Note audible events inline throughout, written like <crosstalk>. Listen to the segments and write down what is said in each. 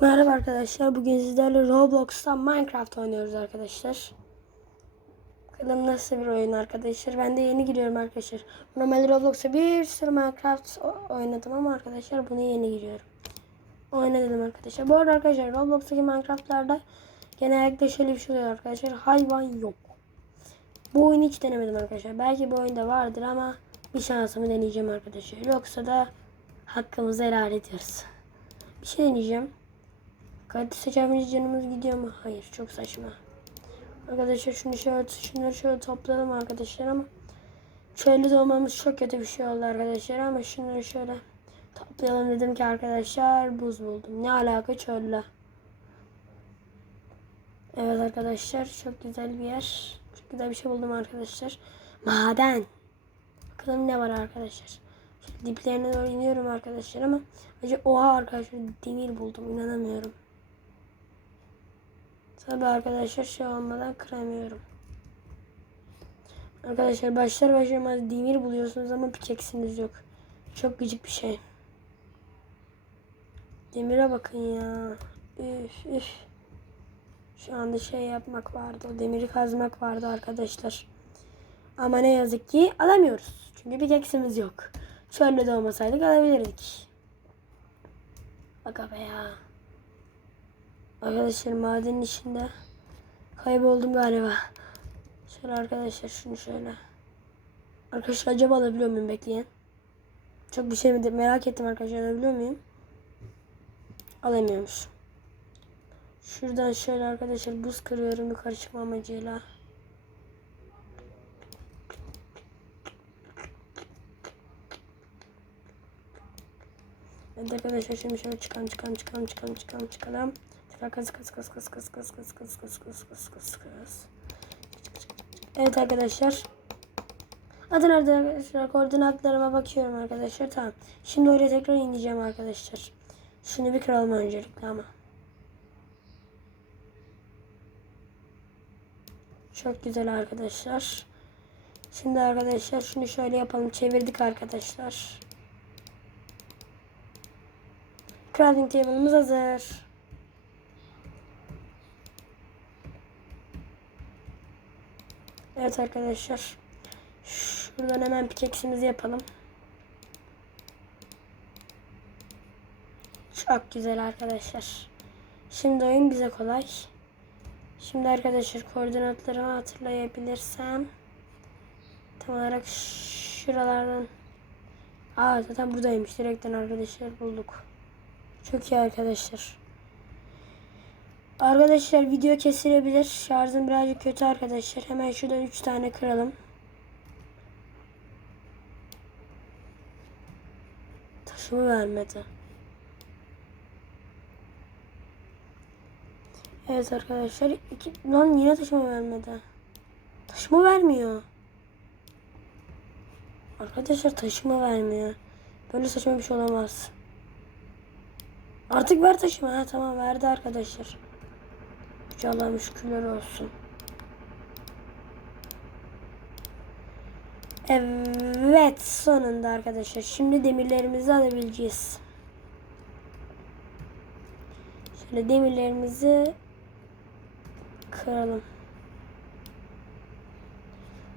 Merhaba arkadaşlar. Bugün sizlerle Roblox'ta Minecraft oynuyoruz arkadaşlar. Bakalım nasıl bir oyun arkadaşlar. Ben de yeni giriyorum arkadaşlar. Normalde Roblox'ta bir sürü Minecraft oynadım ama arkadaşlar bunu yeni giriyorum. Oynadım arkadaşlar. Bu arada arkadaşlar Roblox'taki Minecraft'larda genellikle şöyle bir şey oluyor arkadaşlar. Hayvan yok. Bu oyunu hiç denemedim arkadaşlar. Belki bu oyunda vardır ama bir şansımı deneyeceğim arkadaşlar. Yoksa da hakkımızı helal ediyoruz. Bir şey deneyeceğim. Kalite seçebiliriz canımız gidiyor mu? Hayır çok saçma. Arkadaşlar şunu şöyle şunları şöyle topladım arkadaşlar ama şöyle de olmamız çok kötü bir şey oldu arkadaşlar ama şunları şöyle toplayalım dedim ki arkadaşlar buz buldum. Ne alaka çölle. Evet arkadaşlar çok güzel bir yer. Çok güzel bir şey buldum arkadaşlar. Maden. Bakalım ne var arkadaşlar. Diplerine doğru iniyorum arkadaşlar ama acı oha arkadaşlar demir buldum inanamıyorum. Tabi arkadaşlar şey olmadan kıramıyorum. Arkadaşlar başlar başlamaz demir buluyorsunuz ama pikeksiniz yok. Çok gıcık bir şey. Demire bakın ya. Üf üf. Şu anda şey yapmak vardı. Demiri kazmak vardı arkadaşlar. Ama ne yazık ki alamıyoruz. Çünkü pikeksimiz yok. Şöyle de olmasaydık alabilirdik. Baka be ya. Arkadaşlar madenin içinde kayboldum galiba. Şöyle arkadaşlar şunu şöyle. Arkadaşlar acaba alabiliyor muyum bekleyin. Çok bir şey mi de- merak ettim arkadaşlar alabiliyor muyum? Alamıyormuş. Şuradan şöyle arkadaşlar buz kırıyorum yukarı çıkma amacıyla. Evet arkadaşlar şimdi şöyle çıkalım çıkalım çıkalım çıkalım çıkalım çıkalım. Kız kız kız kız kız kız kız kız kız kız kız kız kız. Evet arkadaşlar. Adı nerede arkadaşlar? Koordinatlarıma bakıyorum arkadaşlar. Tamam. Şimdi oraya tekrar ineceğim arkadaşlar. Şunu bir kıralım öncelikle ama. Çok güzel arkadaşlar. Şimdi arkadaşlar şunu şöyle yapalım. Çevirdik arkadaşlar. Crafting table'ımız hazır. Evet arkadaşlar. Şuradan hemen pikeksimizi yapalım. Çok güzel arkadaşlar. Şimdi oyun bize kolay. Şimdi arkadaşlar koordinatlarımı hatırlayabilirsem tam olarak şuralardan Aa zaten buradaymış. Direkten arkadaşlar bulduk. Çok iyi arkadaşlar. Arkadaşlar video kesilebilir. Şarjım birazcık kötü arkadaşlar. Hemen şuradan 3 tane kıralım. Taşımı vermedi. Evet arkadaşlar. Iki... Lan yine taşımı vermedi. Taşımı vermiyor. Arkadaşlar taşıma vermiyor. Böyle saçma bir şey olamaz. Artık ver taşıma. Ha tamam verdi arkadaşlar. Yüce Allah'ım şükürler olsun. Evet sonunda arkadaşlar. Şimdi demirlerimizi alabileceğiz. Şöyle demirlerimizi kıralım.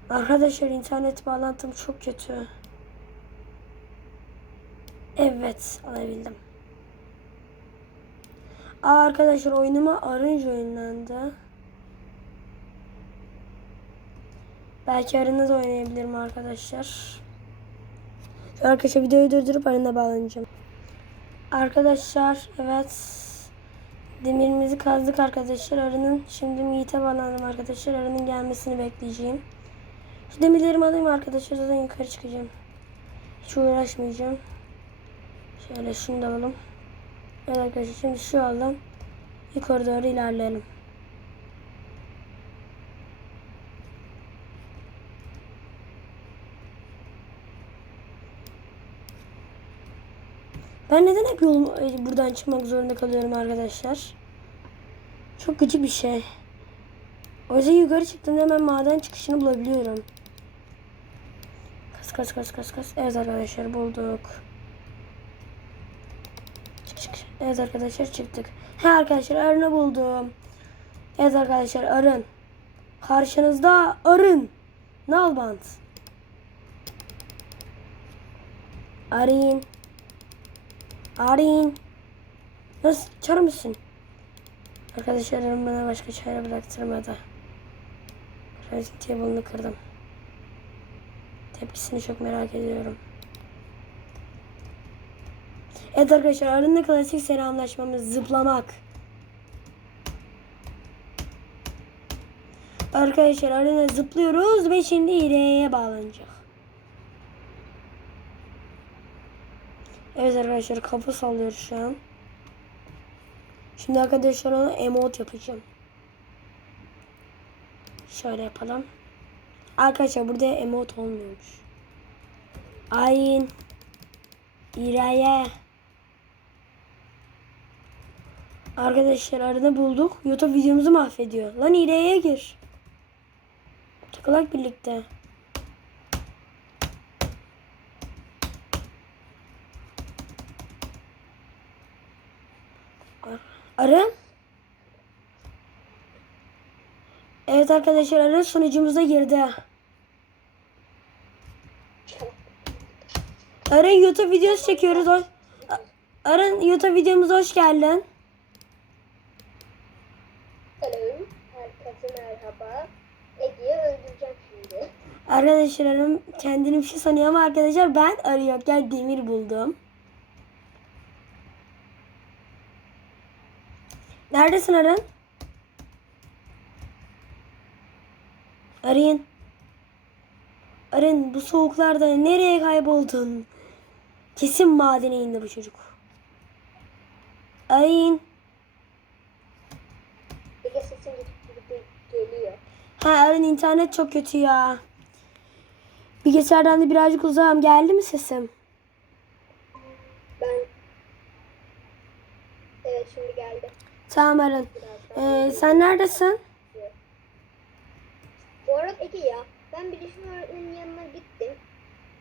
Arkadaşlar internet bağlantım çok kötü. Evet alabildim. Aa, arkadaşlar oyunuma arınca oyunlandı. Belki arena da oynayabilirim arkadaşlar. Arkadaşlar videoyu durdurup arena bağlanacağım. Arkadaşlar evet. Demirimizi kazdık arkadaşlar. Arının şimdi Yiğit'e bağlandım arkadaşlar. Arının gelmesini bekleyeceğim. Şu demirlerimi alayım arkadaşlar. Zaten yukarı çıkacağım. Hiç uğraşmayacağım. Şöyle şunu da alalım. Evet arkadaşlar şimdi şu yoldan yukarı doğru ilerleyelim. Ben neden hep yol buradan çıkmak zorunda kalıyorum arkadaşlar? Çok gıcık bir şey. Oysa yukarı çıktığımda hemen maden çıkışını bulabiliyorum. Kas kas kas kas kas. Evet arkadaşlar bulduk. Evet arkadaşlar çıktık. He arkadaşlar arını buldum. Evet arkadaşlar arın. Karşınızda arın. Nalbant. Arın. Arın. Nasıl çar mısın? Arkadaşlar bana başka çare bıraktırmadı. Resident Evil'ını kırdım. Tepkisini çok merak ediyorum. Evet arkadaşlar arınla klasik selamlaşmamız zıplamak. Arkadaşlar arına zıplıyoruz ve şimdi iğneye bağlanacak. Evet arkadaşlar kapı sallıyoruz şu an. Şimdi arkadaşlar ona emote yapacağım. Şöyle yapalım. Arkadaşlar burada emote olmuyormuş. Ayin. İraya. Arkadaşlar arada bulduk. YouTube videomuzu mahvediyor. Lan İraya'ya gir. Takılak birlikte. Ar- Arı. Evet arkadaşlar arı sunucumuza girdi. Arın YouTube videosu çekiyoruz. Arın YouTube videomuza hoş geldin. Şimdi. Arkadaşlar Arın kendini bir şey sanıyor ama arkadaşlar ben arı yokken demir buldum. Neredesin Arın? Arın. Arın bu soğuklarda nereye kayboldun? Kesin madene indi bu çocuk. Arın. Ha Arın internet çok kötü ya. Bilgisayardan da birazcık uzağım. Geldi mi sesim? Ben... Evet şimdi geldi. Tamam. Birazdan. Ee, sen neredesin? Bu arada Ege ya ben bilişim öğretmeninin yanına gittim.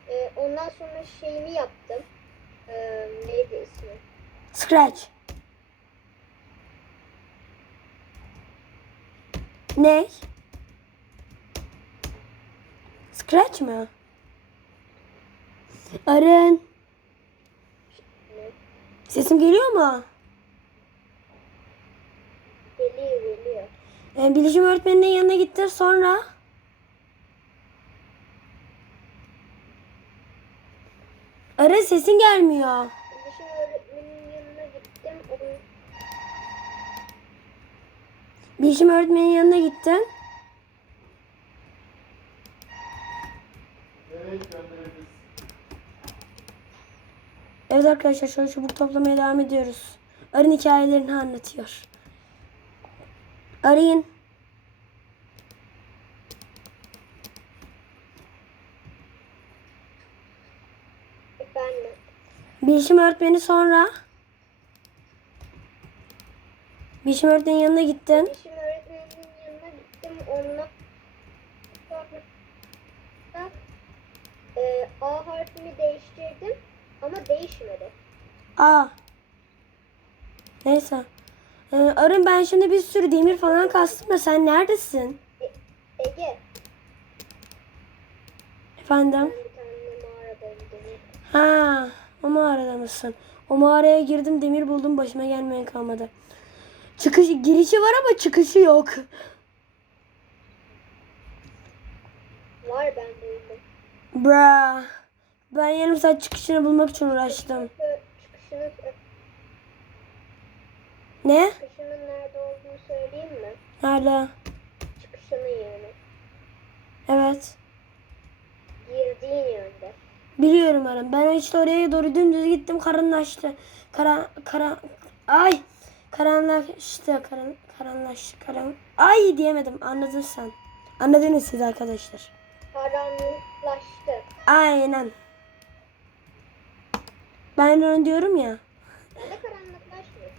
Ee, ondan sonra şeyimi yaptım. Ee, neydi ismi? Scratch. Ne? Scratch mi? Arın. Ne? Sesim geliyor mu? Geliyor geliyor. Ee, bilişim öğretmeninin yanına gittin sonra. Arın sesin gelmiyor. Bilişim öğretmeninin yanına gittim. Onun Bilişim öğretmeninin yanına gittin. Evet arkadaşlar şöyle çubuk toplamaya devam ediyoruz. Arın hikayelerini anlatıyor. Arayın. ben mi? Bilişim öğretmeni sonra. Bilişim öğretmenin yanına gittin. Bilişim öğretmeninin yanına gittim. Onunla sonra da, e, A harfini değiştirdim ama değişmedi. Aa. Neyse. Ee, Arın ben şimdi bir sürü demir falan kastım da sen neredesin? E- Ege, Efendim? Ha, o mağarada mısın? O mağaraya girdim demir buldum başıma gelmeyen kalmadı. Çıkış girişi var ama çıkışı yok. Var ben buldum. Bra. Ben yarım saat çıkışını bulmak için uğraştım. Çıkışını, Ne? çıkışının nerede olduğunu söyleyeyim mi? Nerede? Çıkışının yani. Evet. Girdiğin yönde. Biliyorum Arın. Ben işte oraya doğru dümdüz gittim. Karanlaştı. Kara, kara, ay. Karanlaştı. Karan, karanlaştı. Karan, ay diyemedim. Anladın sen. Anladınız siz arkadaşlar. Karanlıklaştı. Aynen. Ben onu diyorum ya. Ben de karanlıklaşmıyor.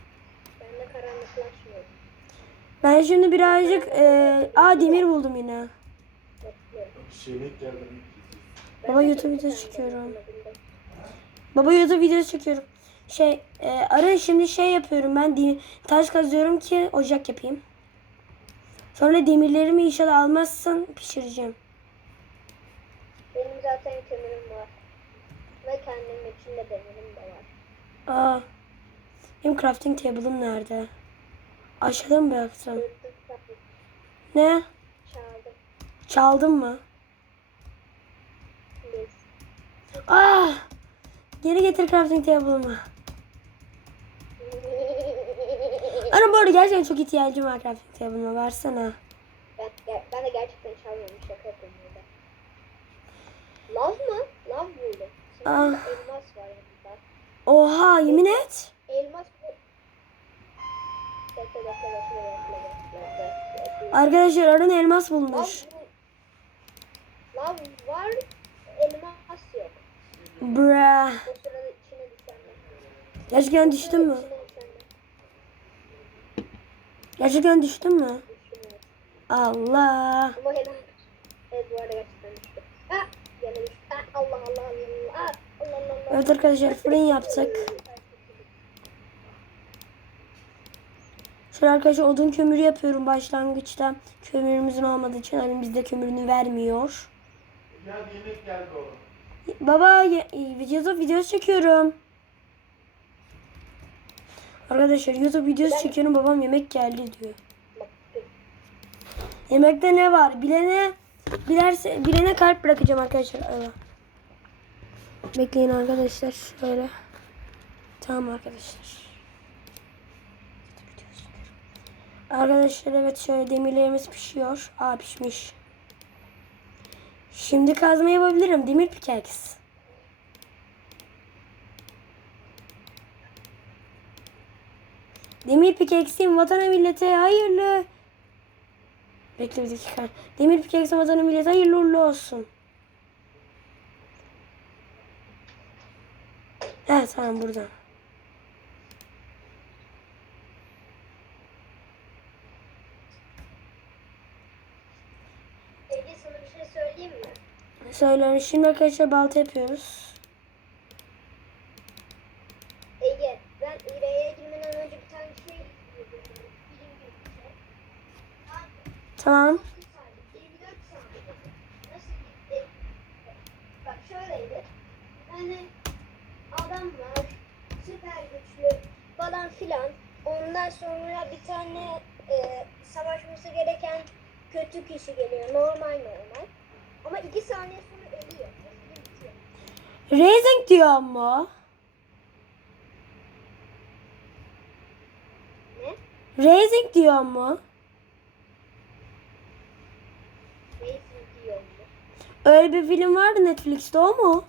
Ben de karanlıklaşmıyor. Ben şimdi birazcık e, aa demir buldum yine. Bekliyorum. Şeylik geldi. Ben Baba YouTube videosu çekiyorum. Baba YouTube videosu çekiyorum. Şey e, arın şimdi şey yapıyorum ben taş kazıyorum ki ocak yapayım. Sonra demirlerimi inşallah almazsın pişireceğim. Benim zaten kömürüm. Ve kendim için de demirim de var. Aa, benim crafting table'ım nerede? Aşağıda mı yapıp Ne? çaldım. Çaldın mı? Biz. Ah! Geri getir crafting table'ımı. <laughs> Ana bu arada gerçekten çok ihtiyacım var crafting table'ıma. Versene. ben, ben de gerçekten çalmıyorum. Şaka yapıyorum burada. Lav mı? Lav buldum. Ah. elmas var yanında. Oha yemin et. Elmas. Arkadaşlar arın elmas bulmuş. bu- lav var, elmas yok. Bra. Gerçekten düştün mü? Gerçekten düştün mü? Allah. Ah! Ah! Allah Allah Allah. Ah! Allah Allah Allah. Evet arkadaşlar fırın yaptık. Şöyle arkadaşlar odun kömürü yapıyorum başlangıçta. Kömürümüzün olmadığı için annem bizde kömürünü vermiyor. Ya yemek geldi oğlum. Baba ye- videoda video çekiyorum. Arkadaşlar YouTube videosu çekiyorum babam yemek geldi diyor. Yemekte ne var? Bilene bilerse bilene kalp bırakacağım arkadaşlar. Öyle. Bekleyin arkadaşlar şöyle. Tamam arkadaşlar. Arkadaşlar evet şöyle demirlerimiz pişiyor. Aa pişmiş. Şimdi kazma yapabilirim. Demir pickaxe. Demir pickaxe'im vatana millete hayırlı. Bekle bir dakika. Demir pickaxe'im vatana millete hayırlı olsun. Evet tamam burada. Ege sana bir şey söyleyeyim mi? Söyle şimdi arkadaşlar balta yapıyoruz. Ege ben İre'ye girmeden önce bir tane şey. Tamam. 24 saniye. Nasıl gitti? Bak şöyleydi. Yani adam var. Süper güçlü falan filan. Ondan sonra bir tane e, savaşması gereken kötü kişi geliyor. Normal normal. Ama iki saniye sonra ölüyor. Raising diyor mu? Ne? Raising diyor mu? Racing diyor mu? Öyle bir film vardı Netflix'te o mu?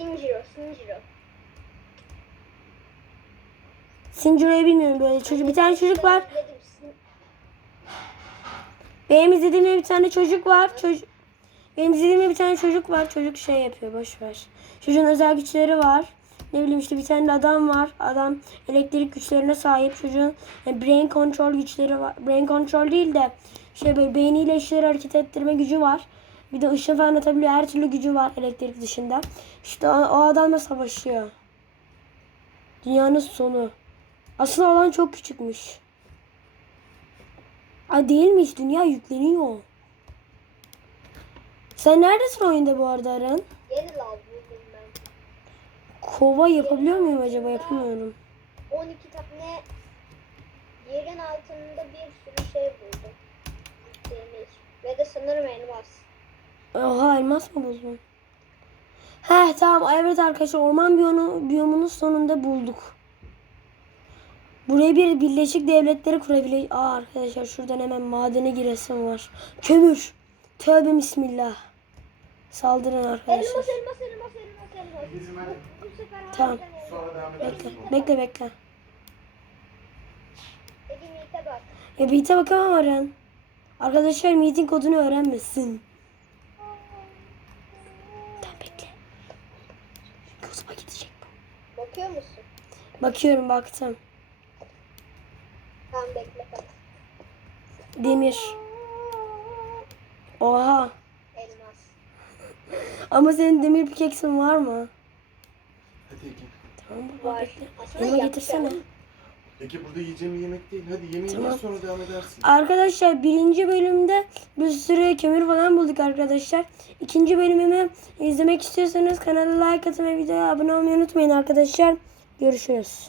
Sinjiro, Sinjiro. Sinjuro'yu bilmiyorum böyle çocuk. Bir tane çocuk var. Benim izlediğimde bir tane çocuk var. Çocuk benim izlediğimde bir tane çocuk var. Çocuk şey yapıyor boş ver. Çocuğun özel güçleri var. Ne bileyim işte bir tane de adam var. Adam elektrik güçlerine sahip. Çocuğun e, brain control güçleri var. Brain control değil de şey böyle beyniyle işleri hareket ettirme gücü var. Bir de ışın falan atabiliyor. Her türlü gücü var elektrik dışında. İşte o, adamla savaşıyor. Dünyanın sonu. Asıl alan çok küçükmüş. Aa değilmiş. Dünya yükleniyor. Sen neredesin oyunda bu arada Aren? Yeni lav buldum ben. Kova yapabiliyor muyum acaba? Yapamıyorum. 12 tane yerin altında bir sürü şey buldum. Demir. Ve de sanırım elmas. Oha elmas mı buldun? Heh tamam evet arkadaşlar orman biyonu, biyomunun sonunda bulduk. Buraya bir Birleşik Devletleri kurabilir. Aa arkadaşlar şuradan hemen madene giresim var. Kömür. Tövbe bismillah. Saldırın arkadaşlar. Elmas, elmas, elmas, elmas, elmas. Sefer Tamam. Bekle, bekle, bekle. Ege Meet'e bak. Ya. Arkadaşlar Meet'in kodunu öğrenmesin. Tamam bekle. Kozuma gidecek bu. Bakıyor musun? Bakıyorum baktım. Tamam bekle bak. Demir. Oha. Elmas. Ama senin demir pikeksin var mı? Hadi Ege. Tamam baba Var. bekle. Yapacağım. getirsene. Ege burada yiyeceğim yemek değil. Hadi yemeğini Tamam. sonra devam edersin. Arkadaşlar birinci bölümde bir sürü kömür falan bulduk arkadaşlar. İkinci bölümümü izlemek istiyorsanız kanala like atın ve videoya abone olmayı unutmayın arkadaşlar. Görüşürüz.